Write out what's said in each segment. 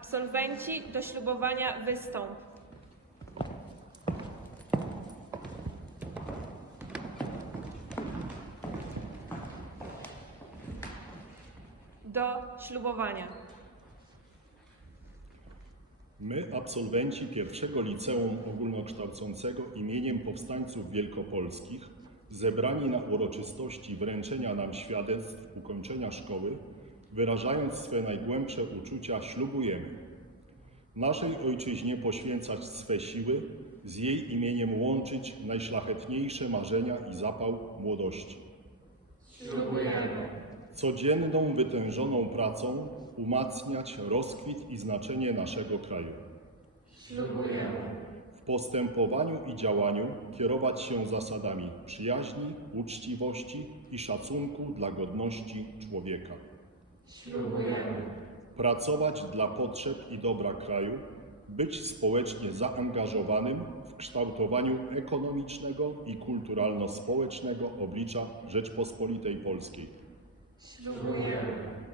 Absolwenci do ślubowania wystąp. Do ślubowania. My, absolwenci pierwszego liceum ogólnokształcącego imieniem powstańców wielkopolskich, zebrani na uroczystości wręczenia nam świadectw ukończenia szkoły, wyrażając swe najgłębsze uczucia, ślubujemy naszej ojczyźnie poświęcać swe siły, z jej imieniem łączyć najszlachetniejsze marzenia i zapał młodości. Codzienną, wytężoną pracą umacniać rozkwit i znaczenie naszego kraju. W postępowaniu i działaniu kierować się zasadami przyjaźni, uczciwości i szacunku dla godności człowieka. Pracować dla potrzeb i dobra kraju, być społecznie zaangażowanym w kształtowaniu ekonomicznego i kulturalno-społecznego oblicza Rzeczpospolitej Polskiej.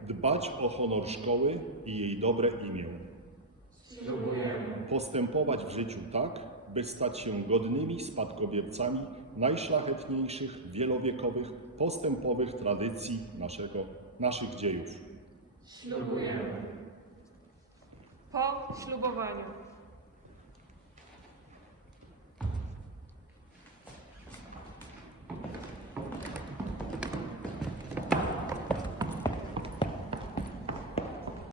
Dbać o honor szkoły i jej dobre imię. Postępować w życiu tak, by stać się godnymi spadkobiercami najszlachetniejszych, wielowiekowych, postępowych tradycji naszego, naszych dziejów. Po ślubowaniu.